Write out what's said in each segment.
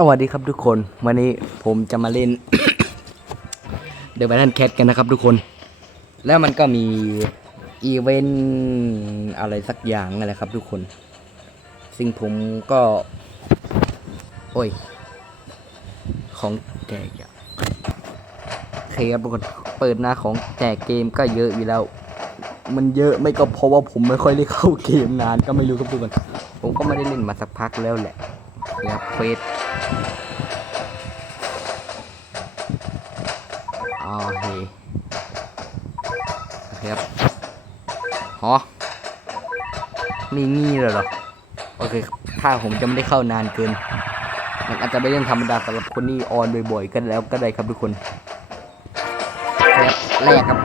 สวัสดีครับทุกคนวันนี้ผมจะมาเล่นเดอะแบทเทิลแคทกันนะครับทุกคน แล้วมันก็มีอีเวนต์อะไรสักอย่างอะไรครับทุกคน ซึ่งผมก็ โอ้ย ของแจกอะโอเคครับทุกคนเปิดหน้าของแจกเกมก็เยอะอยู่แล้ว มันเยอะไม่ก็เพราะว่าผมไม่ค่อยได้เข้าเกมนานก็ไม่รู้ครับทุกคน ผมก็ไม่ได้เล่นมาสักพักแล้วแหละนี่ยครับเฟส อ๋อโอเคครับฮอมีงี้เลยเหรอ โอเคครับถ้าผมจะไม่ได้เข้านานเกิน มันอาจจะเป็นเรื่องธรรมดาสำหรับคนที่ออนบ่อยๆ กันแล้วก็ได้ครับทุกคนครับแรกครับ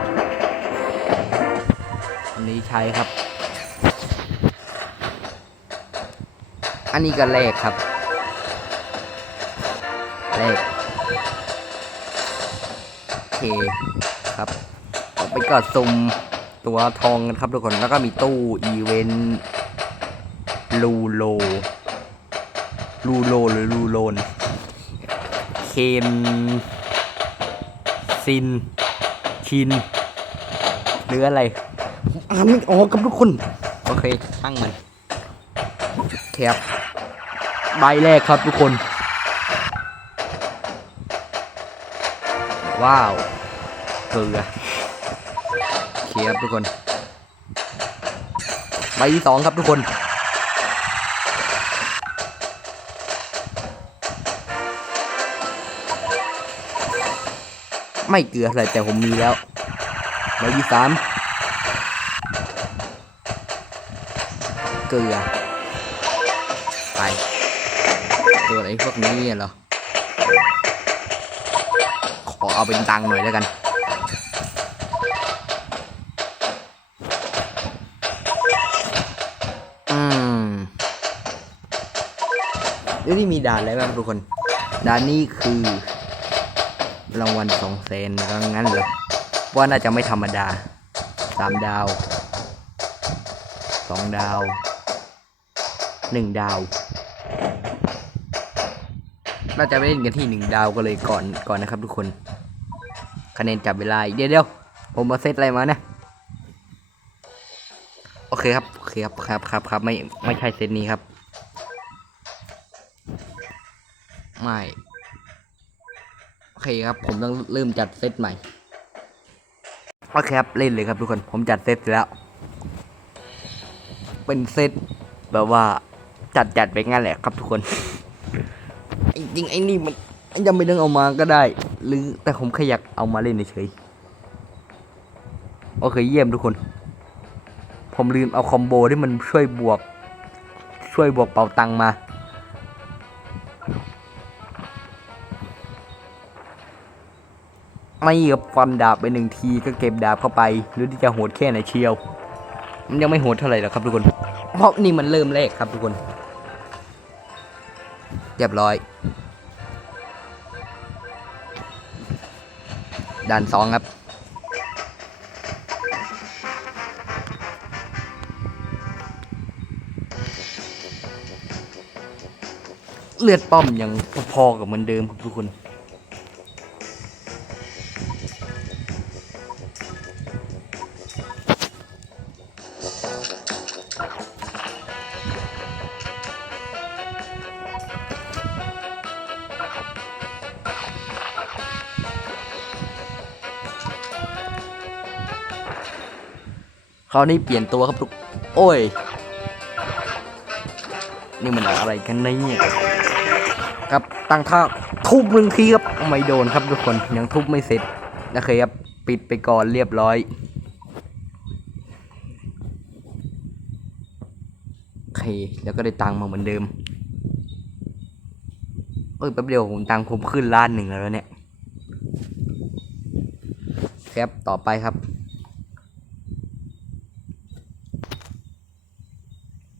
อันนี้ใช้ครับ อันนี้ก็แรกครับแรก คครับต่อไปก็ซุ่มตัวทองกันครับทุกคนแล้วก็มีตู้อีเวนต์ลูโลลูโลหรือลูโลนเคนซินชินหรืออะไรอ่านไม่ออกครับทุกคน โอเคช่างมันแคบใบแรกครับทุกคน ว้าวเกลือเคครับทุกคนใบที่สองครับทุกคน ไม่เกลืออะไรแต่ผมมีแล้วใบที่สามเกลือไปตัวอะไรพวกนี้เหรอ เอาเป็นตังหน่อยแล้วกัน อืมเดี๋ยวนี้มีด่านอะไรบ้างทุกคน ด่านนี้คือ รางวัลสองแสนก็งั้นเหรอว่าน่าจะไม่ธรรมดาสามดาวสองดาวหนึ่งดาวน่าจะไปเล่นกันที่หนึ่งดาวก็เลยก่อนก่อนนะครับทุกคน คะแนนจับเวลาอีกเดี๋ยวเดียวผมมาเซตอะไรมาเนี่ยโอเคครับโอเคครับครับครับครับไม่ไม่ใช่เซตนี้ครับ ไม่โอเคครับ ผมต้องเริ่มจัดเซตใหม่โอเคครับเล่นเลยครับทุกคนผมจัดเซตแล้ว เป็นเซตแบบว่าจัดจัดไปงั้นแหละครับทุกคนจริงๆไอ้นี่มันยังไม่ต้องเอามาก็ได้ หรือแต่ผมแค่อยากเอามาเล่นเฉยโอเคเยี่ยมทุกคน ผมลืมเอาคอมโบที่มันช่วยบวก ช่วยบวกเป่าตังมา ไม่กับฟันดาบไปหนึ่งทีก็เก็บดาบเข้าไป หรือที่จะโหดแค่ไหนเชียว มันยังไม่โหดเท่าไหร่หรอกครับทุกคน เพราะนี่มันเริ่มแรกครับทุกคน เรียบร้อย ด่านสองครับเลือดป้อมยังพอๆกับเหมือนเดิมครับทุกคน คราวนี้เปลี่ยนตัวครับทุก โอ้ย นี่มันอะไรกันเนี่ยครับตั้งท่าทุบหนึ่งทีครับไม่โดนครับทุกคนยังทุบไม่เสร็จโอเคครับปิดไปก่อนเรียบร้อยโอเคแล้วก็ได้ตังค์มาเหมือนเดิมเอ้ยแป๊บเดียวผมตังค์ผมขึ้นล้านหนึ่งแล้วเนี่ย ครับต่อไปครับ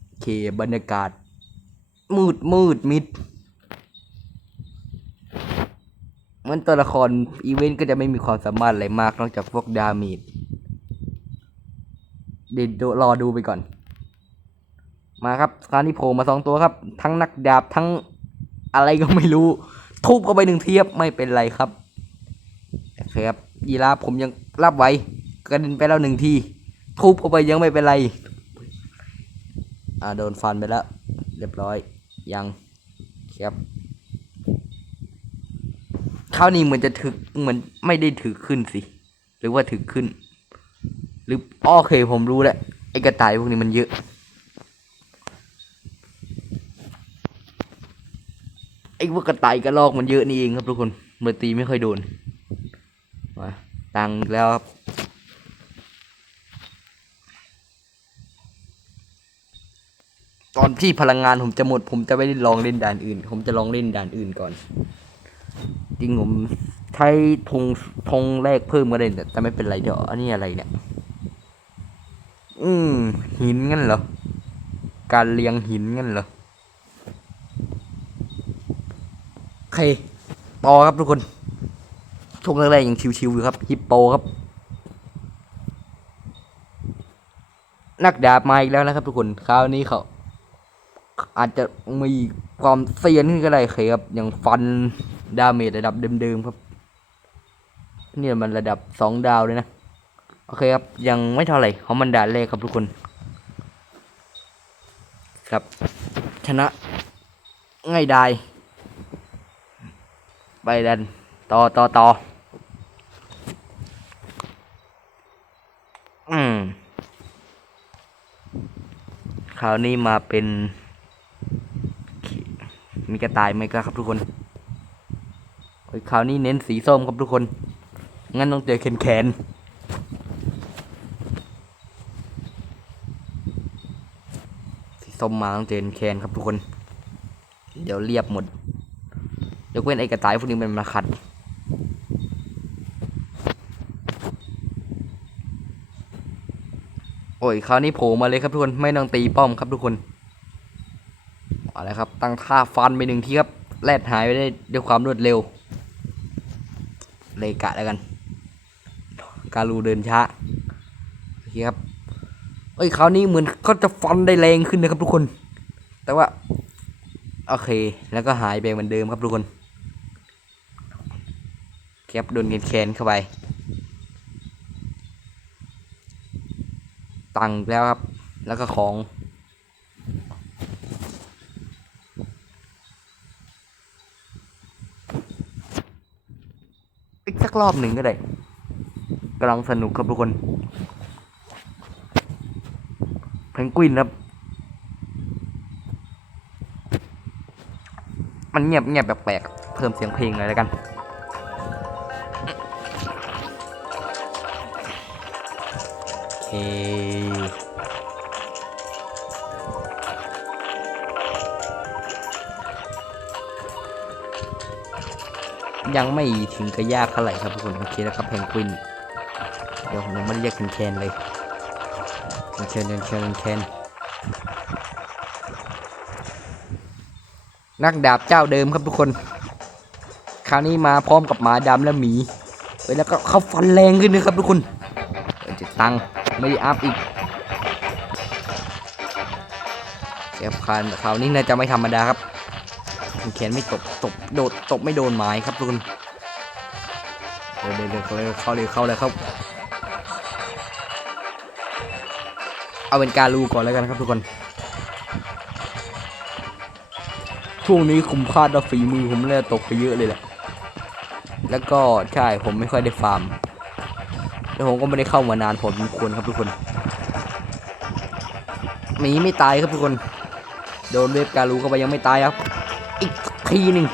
โอ เคบรรยากาศ มืดมืดมิดมันตัวละครอีเวนต์ก็จะไม่มีความสามารถอะไรมากนอกจากพวกดาเมจเดี๋ยวรอดูไปก่อน มาครับคราวนี้โผล่มาสองตัวครับ ทั้งนักดาบทั้งอะไรก็ไม่รู้ ทุบเข้าไปหนึ่งเทีครับไม่เป็นไรครับโอเคครับยีราฟผมยังรับไว้กระเด็นไปแล้วหนึ่งทีทุบเข้าไปยังไม่เป็นไร อ่าโดนฟันไปแล้ว เรียบร้อย ยังครับคราวนี้เหมือนจะถึกเหมือนไม่ได้ถึกขึ้นสิ หรือว่าถึกขึ้น หรือโอเคผมรู้แล้วไอ้กระต่ายพวกนี้มันเยอะไอ้พวกกระต่ายกระรอกมันเยอะนี่เองครับทุกคนเมื่อตีไม่ค่อยโดนมาตังแล้วครับ ตอนที่พลังงานผมจะหมด ผมจะไม่ได้ลองเล่นด่านอื่น ผมจะลองเล่นด่านอื่นก่อน จริงผมใช้ธงธงแรกเพิ่มก็ได้แต่แต่ไม่เป็นไรเดี๋ยวอันนี้อะไรเนี่ย อืมหินงั้นเหรอ การเรียงหินงั้นเหรอโอเคต่อครับทุกคนช่วงแรกๆยังชิวๆอยู่ครับฮิปโปครับ นักดาบมาอีกแล้วนะครับทุกคน คราวนี้เขา อาจจะมีความเซียนขึ้นก็ได้ครับอย่างฟันดาเมจระดับเดิมๆครับนี่มันระดับสองดาวเลยนะ โอเคครับ ยังไม่เท่าไหร่เพราะมันด่านแรกครับทุกคน ครับ ชนะ ง่ายดายไปดันต่อต่อต่ออืม คราวนี้มาเป็น มีกระต่ายไหมครับทุกคนโอ้ยคราวนี้เน้นสีส้มครับทุกคน งั้นต้องเจอแคนแคนสีส้มมาต้องเจอแคนครับทุกคน เดี๋ยวเรียบหมดยกเว้นไอ้กระต่ายพวกนี้มันมาขัดโอ้ยคราวนี้โผล่มาเลยครับทุกคน ไม่ต้องตีป้อมครับทุกคน เอาละครับ ตั้งท่าฟันไปหนึ่งทีครับ แลดหายไปได้ด้วยความรวดเร็ว เลยกะแล้วกัน การูเดินช้าโอเคครับ เอ้ยคราวนี้เหมือนเขาจะฟันได้แรงขึ้นนะครับทุกคน แต่ว่า โอเค แล้วก็หายไปเหมือนเดิมครับทุกคนแคปโดนเงินแคนเข้าไป ตังแล้วครับ แล้วก็ของ อีกสัก รอบหนึ่งก็ได้กำลังสนุกครับทุกคนเพนกวินครับ มันเงียบเงียบแปลกๆเพิ่มเสียงเพลงเลยแล้วกันโอเค ยังไม่ถึงกับยากเท่าไหร่ครับทุกคนโอเคแล้วครับเพนกวินเดี๋ยวผมยังไม่ได้เรียกแคนเลยแคนๆแคนๆแคนนักดาบเจ้าเดิมครับทุกคน คราวนี้มาพร้อมกับหมาดำและหมีเฮ้ยแล้วก็เขาฟันแรงขึ้นนะครับทุกคนเออจะตังไม่ได้อัพอีกเก็บคานคราวนี้น่าจะไม่ธรรมดาครับ แขนไม่ตกตบโดดตบไม่โดนไม้ครับทุกคนเดี๋ยวเดี๋ยวเข้าเลยเข้าเลยเข้าเลยครับ เอาเป็นการรูก่อนแล้วกันครับทุกคน ช่วงนี้คุ้มค่าต่อฝีมือผมเลยตกไปเยอะเลยแหละ แล้วก็ใช่ผมไม่ค่อยได้ฟาร์ม แล้วผมก็ไม่ได้เข้ามานานพอสมควรครับทุกคนหมีไม่ตายครับทุกคน โดนเวฟการูเข้าไปยังไม่ตายครับ ทีหนึ่ง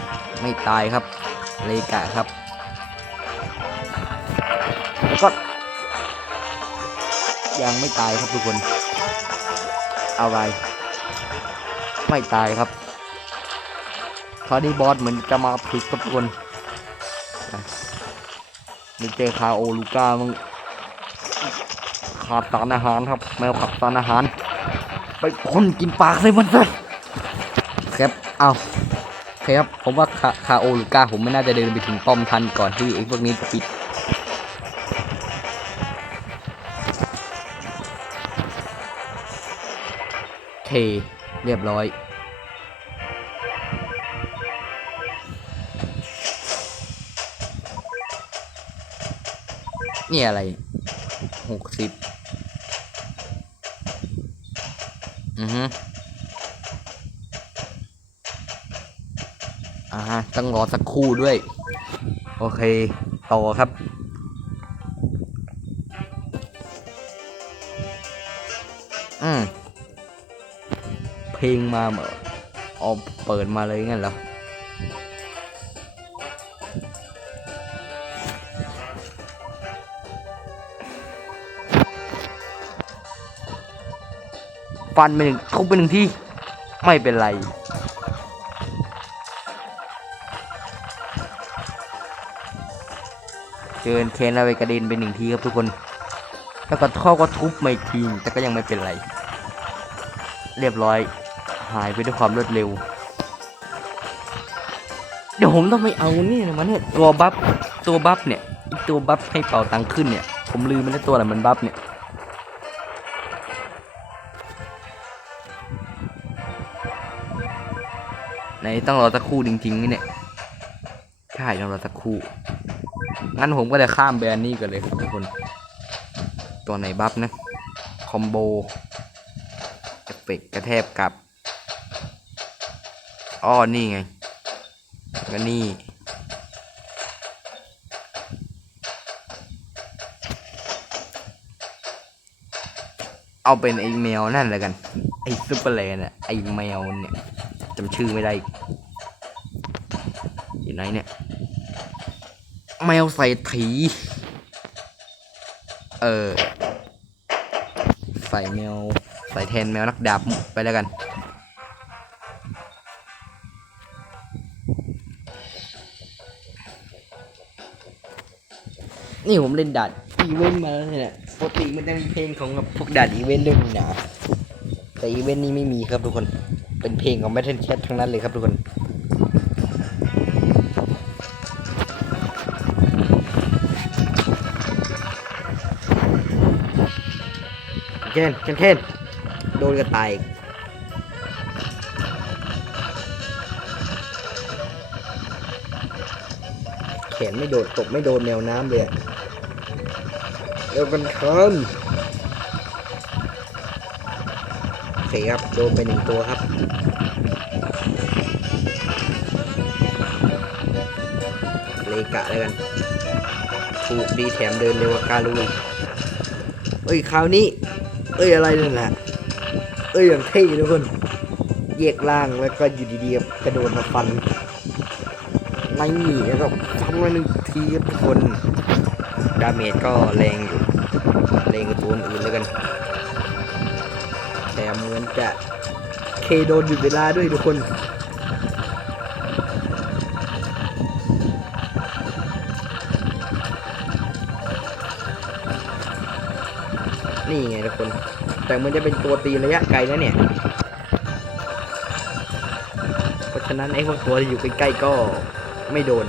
ไม่ตายครับ เลกะครับ ก็ ยังไม่ตายครับทุกคนอะไร ไม่ตายครับคราวนี้บอสเหมือนจะมาพลิกครับทุกคนมีเจคาโอลูก้ามึงขาดสารอาหารครับ แมวขาดสารอาหาร ไปคนกินปากเลยมันเลยครับเอา ครับผมว่าคาคาโอหรือกาผมไม่น่าจะเดินไปถึงป้อมทันก่อนที่ไอ้พวกนี้จะปิดเทเรียบร้อยนี่อะไรหกสิบอือฮึ ต้องรอสักครู่ด้วย โอเค ต่อครับ อืมเพลงมาเหมอนออเปิดมาเลยงั้นเหรอฟันไปหนึ่งทุบไปหนึ่งที่ ไม่เป็นไร เจอเคนเราไปกระเด็นไปหนึ่งทีครับทุกคน แล้วก็ท่อก็ทุบไม่ทีแต่ก็ยังไม่เป็นไร เรียบร้อย หายไปด้วยความรวดเร็ว เดี๋ยวผมต้องไปเอานี่นะมันเนี่ยตัวบัฟตัวบัฟเนี่ยตัวบัฟให้เป่าตังค์ขึ้นเนี่ย ผมลืมมันแล้วตัวอะไรมันบัฟเนี่ยไหนต้องรอสักครู่จริงๆไหมเนี่ยใช่ต้องรอสักครู่ งั้นผมก็จะข้ามแบรนด์นี้กันเลยครับทุกคน ตัวไหนบัฟนะ คอมโบเอฟเฟกกระแทบกับอ้อนี่ไงก็นี่เอาเป็นไอ้แมวนั่นเลยกัน ไอ้ซุปเปอร์แลนด์อะไอ้แมวเนี่ยจำชื่อไม่ได้อยู่ไหนเนี่ย แมวใส่ถี เออ ใส่แมว ใส่แทนแมวนักดาบไปแล้วกัน นี่ผมเล่นดัดอีเวนต์มาแล้วเนี่ยปกติมันจะมีเพลงของพวกดัดอีเวนต์ด้วยนี่นะแต่อีเวนต์นี้ไม่มีครับทุกคน เป็นเพลงของ Battle Cat ทั้งนั้นเลยครับทุกคน นเคนเคนโดนกระต่ายแขนไม่โดดตกไม่โดนแนวน้ำเลยเร็วกันครับโอเคครับโดนไปหนึ่งตัวครับเลกะแล้วกันถูกดีแถมเดินเร็วกว่าการูเอ้ยคราวนี้ เอ้ยอะไรนั่นแหละเอ้ยอย่างเท่ทุกคนแยกล่างแล้วก็อยู่ดีๆกระโดดมาฟันไล่หนีแล้วก็ฟันมาหนึ่งทีทุกคนดาเมจก็แรงอยู่แรงกว่าตัวอื่นแล้วกัน แต่เหมือนจะเคโดนหยุดเวลาด้วยทุกคน นี่ไงทุกคน แต่มันจะเป็นตัวตีระยะไกลนะเนี่ย เพราะฉะนั้นไอ้พวกตัวที่อยู่ใกล้ๆก็ไม่โดน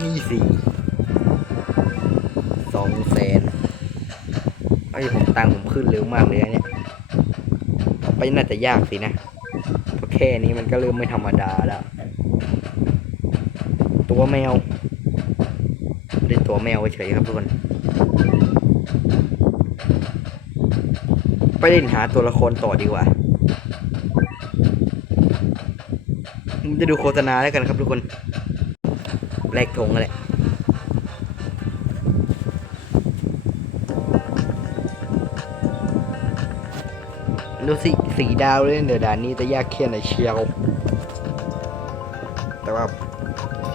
ยี่สี่สองแสนไอ้ผมตังค์ผมขึ้นเร็วมากเลยนะเนี่ยไปน่าจะยากสินะเพราะแค่นี้มันก็เริ่มไม่ธรรมดาแล้ว ตัวแมว เล่นตัวแมวเฉยครับทุกคน ไปเล่นหาตัวละครต่อดีกว่าจะดูโฆษณาแล้วกันครับทุกคนแลกธงกันแหละดูสิสีดาวเล่นเดือดานนี้จะยากแค่ไหนเชียว แต่ว่า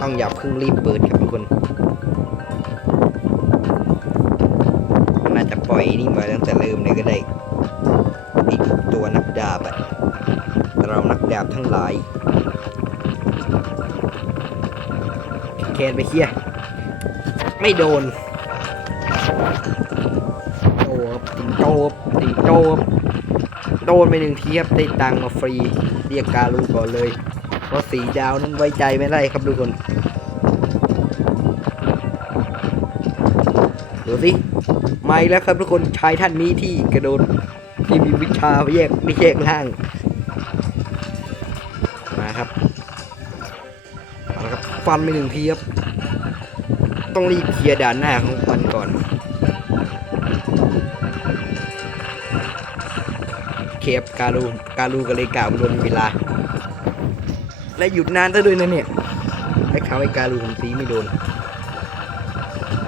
ต้องอย่าเพิ่งรีบเปิดครับทุกคน ล่อยนี่มาตั้งแต่เริ่มเลยก็ได้อีกตัวนักดาบอะเรานักดาบทั้งหลายแคนไปเคลียไม่โดนโอ้ครับติงโตครับติงโตครับโดนไปหนึ่งทีครับได้ตังมาฟรี เรียกการูก่อนเลยเพราะสีดาวนั้นไว้ใจไม่ได้ครับทุกคน ดูสิมาอีกแล้วครับทุกคนชายท่านนี้ที่กระโดดที่มีวิชาแยกไม่แยกล่าง มาครับมาครับฟันไปหนึ่งทีครับ ต้องรีบเคลียร์ด่านหน้าของฟันก่อนเคฟการูการูกับเลกาโดนเวลา และหยุดนานซะด้วยนะเนี่ยให้เขาให้การูผมตีไม่โดน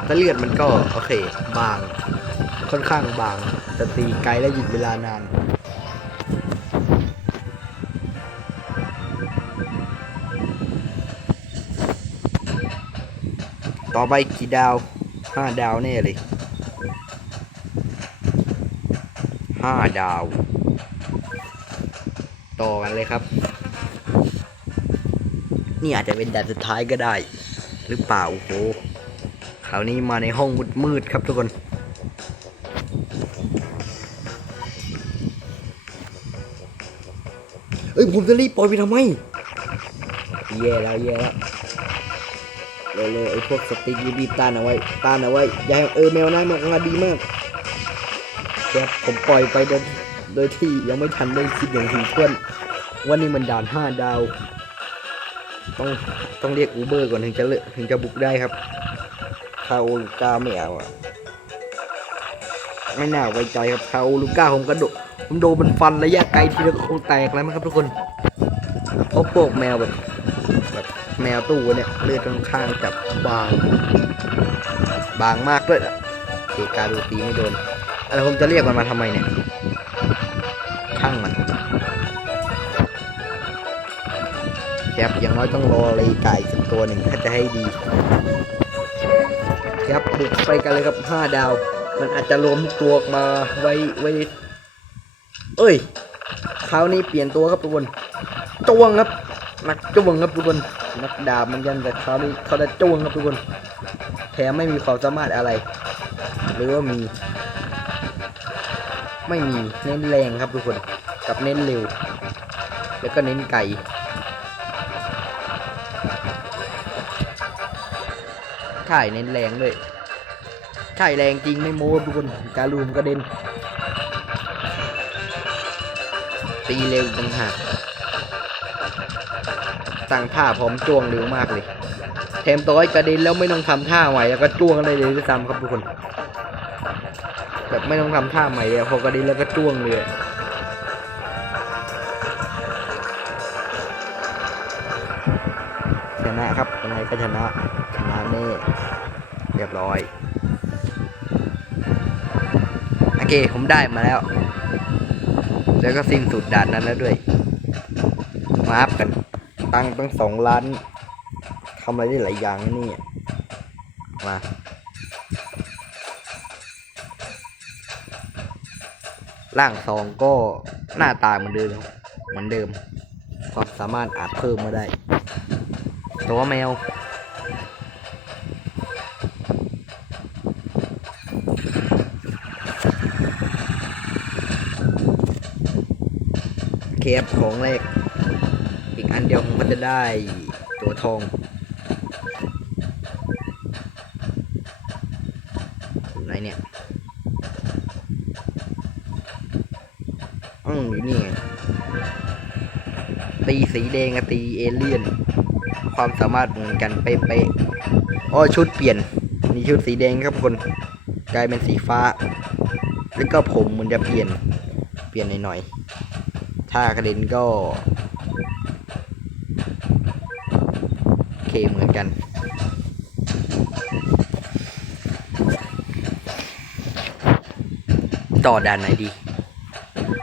แต่เลือดมันก็โอเค บาง ค่อนข้างบาง แต่ตีไกลและหยุดเวลานานต่อไปกี่ดาวห้าดาวแน่เลยห้าดาว ต่อกันเลยครับ นี่อาจจะเป็นด่านสุดท้ายก็ได้ หรือเปล่าโอ้โหาวนี้มาในห้องมืดๆครับทุกคน เอ้ยผมจะรีบปล่อยไปทำไมแย่แล้วแย่แล้วเลยๆไอ้พวกสติ๊กรีบต้านเอาไว้ต้านเอาไว้ย่าให้เออแมวน้ำมันงาดีมากแค่ผมปล่อยไปโดยโดยที่ยังไม่ทันได้คิดอย่างถี่ถ้วนว่านี่มันด่านห้าดาว ต้องต้องเรียกอูเบอร์ก่อนถึงจะเลอะถึงจะบุกได้ครับ คาโอลูก้าไม่เอาอะไม่น่าไว้ใจครับคาโอลูก้าผมกระโดดผมโดนมันฟันระยะไกลทีแล้วก็คงแตกแล้วมั้งครับทุกคนเพราะพวกแมวแบบแบบแมวตู้เนี่ยเลือดค่อนข้างจับบาง บางมากด้วยอะเกกาดูตีไม่โดนอะไรผมจะเรียกมันมาทำไมเนี่ยช่างมันคบอย่างน้อยต้องรอเลยไก่สักตัวหนึ่งถ้าจะให้ดี ครับบุกไปกันเลยครับห้าดาว มันอาจจะรวมตัวออกมาไว้ไว้ เอ้ยคราวนี้เปลี่ยนตัวครับทุกคนจ้วงครับนักจ้วงครับทุกคนนักดาบมันกันแต่คราวนี้เขาได้จ้วงครับทุกคนแถมไม่มีความสามารถอะไร หรือว่ามี ไม่มีเน้นแรงครับทุกคน กับเน้นเร็ว แล้วก็เน้นไก่ ใช่เน้นแรงด้วยใช่แรงจริงไม่โม้ทุกคนการลูมกระเด็น ตีเร็วต่างหากตั้งท่าพร้อมจ้วงเร็วมากเลย แถมตัวไอ้กระเด็นแล้วไม่ต้องทำท่าใหม่แล้วก็จ้วงได้เลยด้วยซ้ำครับทุกคน แบบไม่ต้องทำท่าใหม่เลยพอกระเด็นแล้วก็จ้วงเลย ยังไงก็ชนะ ชนะแน่เรียบร้อย โอเค ผมได้มาแล้ว แล้วก็สิ้นสุดด่านนั้นแล้วด้วย มาอัพกัน ตั้งตั้งสองล้านทำอะไรได้หลายอย่างนี่มาร่างสองก็หน้าตาเหมือนเดิมครับเหมือนเดิม ความสามารถอาจเพิ่มมาได้ ตัวแมว เคฟของแรก อีกอันเดียวมก็จะได้ตัวทองไหนเนี่ยอืมอยู่นี่ไงตีสีแดงกับตีเอเลี่ยน ความสามารถเหมือนกันเป๊ะๆอ๋อชุดเปลี่ยน มีชุดสีแดงครับคนกลายเป็นสีฟ้า แล้วก็ผมมันจะเปลี่ยน เปลี่ยนหน่อยๆ ถ้ากระเด็นก็โอเคเหมือนกันต่อด่านไหนดี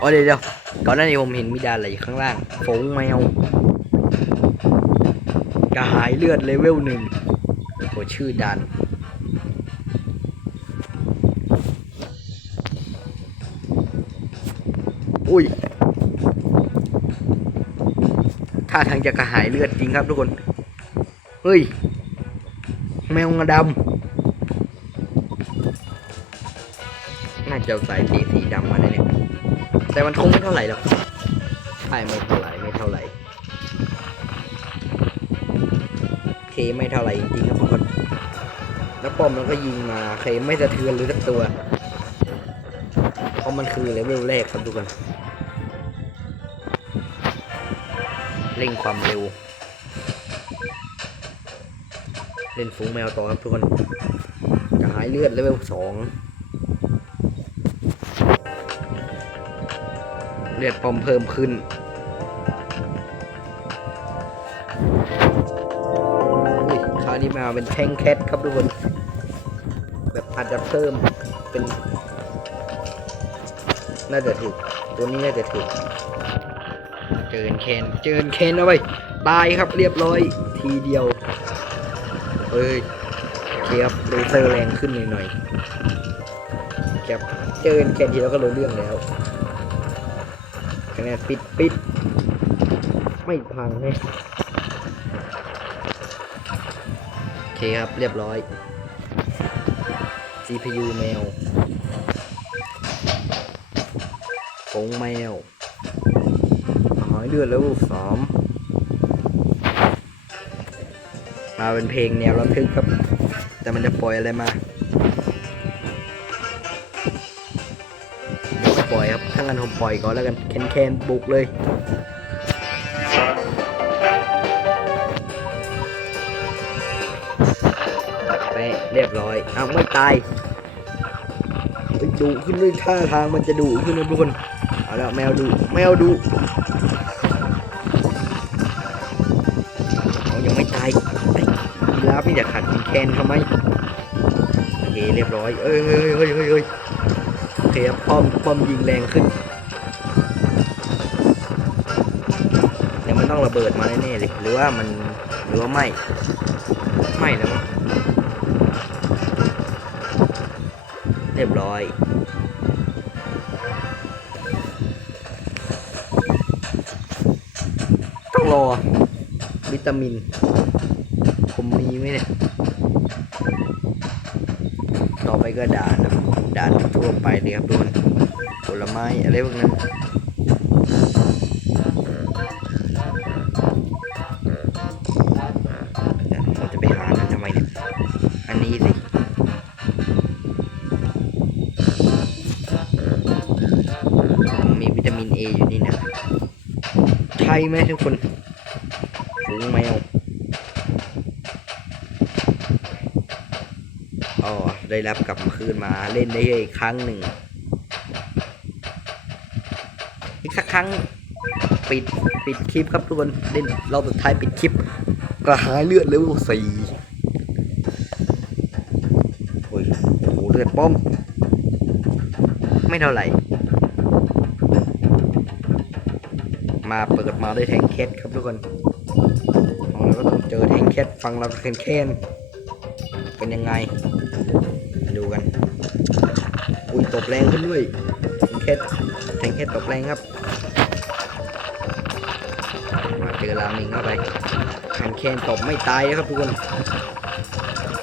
อ๋อเดี๋ยวเดี๋ยวก่อนหน้านี้ผมเห็นมีด่านอะไรอยู่ข้างล่างโฟงแมว กระหายเลือดเลเวลหนึ่งโหชื่อด่านอุ้ยท่าทางจะกระหายเลือดจริงครับทุกคน เฮ้ย แมวงาดำน่าจะเอาสายสีสีดำมาแน่เนี่ย แต่มันคงไม่เท่าไหร่หรอกใช่ไม่เท่าไหร่ไม่เท่ เคไม่เท่าไหร่จริงๆครับทุกคนแล้วป้อมมันก็ยิงมาเคไม่สะเทือนเลยสักตัวเพราะมันคือเลเวลแรกครับทุกคนเร่งความเร็ว เล่นฝูงแมวต่อครับทุกคนกระหายเลือดเลเวลสองเลือดปอมเพิ่มขึ้นาวนี้มาเป็นแท่งแคทครับทุกคน แบบอาจจะเพิ่มเป็น น่าจะถึกตัวนี้น่าจะถึกเจินเคนเจินเคนเอาไปตายครับเรียบร้อยทีเดียว เอ้ยโอเคครับเลเซอร์แรงขึ้นหน่อยๆครับเจินเคนทีแล้วก็รู้เรื่องแล้วคะแนนปิดปิดไม่พังให้โอเคครับ เรียบร้อย CPU แมวผงแมวหายเลือดแล้วสามมาเป็นเพลงแนวระทึกครับ แต่มันจะปล่อยอะไรมาเดี๋ยวปล่อยครับ ถ้างั้นผมปล่อยก่อนแล้วกันแคนแคนบุกเลย เรียบร้อยเอาไม่ตายดุขึ้นด้วยท่าทางมันจะดุขึ้นนะทุกคน เอาแล้วแมวดุแมวดุเขายังไม่ตายไอ้ยีราฟนี่จะขัดแคนทำไมโอเคเรียบร้อย เอ้ยเฮ้ยเฮ้ยเฮ้ยเฮ้ยโอเคครับป้อมป้อมยิงแรงขึ้นเดี๋ยวมันต้องระเบิดมาแน่ๆเลยหรือว่ามันหรือว่าไม่ ไม่แล้วมั้ง เรียบร้อย ต้องรอ วิตามิน ผมมีไหมเนี่ย ต่อไปก็ด่านครับด่านทั่วไปเลยครับทุกคนผลไม้อะไรพวกนั้น ช่ไหมทุกคนฝูงแมวอ๋อได้รับกลับมาคืนมาเล่นได้อีกครั้งหนึ่ง อีกสักครั้งปิดปิดคลิปครับทุกคนเล่นรอบสุดท้ายปิดคลิปกระหายเลือดเลเวลสี่โอ้ยโอ้โหเลือดป้อม ไม่เท่าไหร่ มาเปิดมาด้วยแทงแคทครับทุกคนของเราก็ต้องเจอแทงแคทฟังเราก็เคนแคนเป็นยังไงมาดูกันอุ้ยตบแรงขึ้นด้วยแทงแคทแทงแคทตบแรงครับมาเจอรามิงเข้าไปแทงแคนตบไม่ตายนะครับทุกคน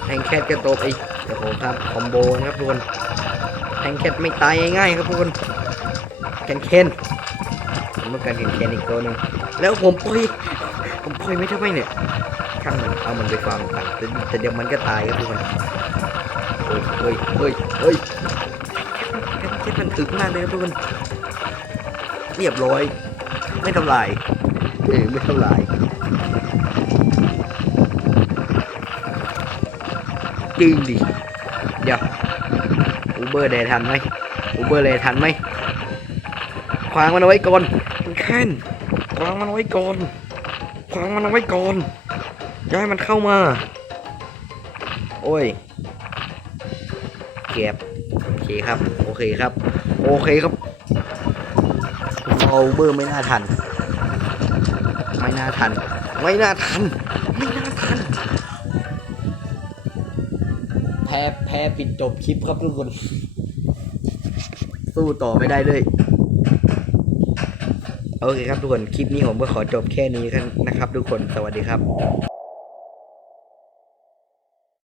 แทงแคทก็ตบอีกเดี๋ยวผมทำคอมโบนะครับทุกคนแทงแคทไม่ตายง่ายๆครับทุกคนแคนแคน ผมต้อการเห็นแคนอีกตัวหนึ่งแล้วผมปล่อยผมปล่อยไม่ทำไมเนี่ยช่างมันเอามันไปฟังกันแต่แต่เดี๋ยวมันก็ตายครับทุกคนเฮ้ยเฮ้ยเฮ้ยเฮ้ยแค่มันถึกมากเลยครับทุกคนเรียบร้อย ไม่ทำลายเออไม่ทำลายจริงดิเดี๋ยวอูเบอร์เดทันไหมอูเบอร์เลยทันไหมขวางมันเอาไว้ก่อน นแค้นวางมันเอาไว้ก่อนวางมันเอาไว้ก่อนอย่าให้มันเข้ามา โอ้ยเก็บโอเคครับ โอเคครับ โอเคครับเอาเบอร์ไม่น่าทัน ไม่น่าทัน ไม่น่าทัน ไม่น่าทัน แพ้ แพ้ปิดจบคลิปครับทุกคน สู้ต่อไม่ได้เลย โอเคครับทุกคน คลิปนี้ผมก็ขอจบแค่นี้นะครับทุกคน สวัสดีครับ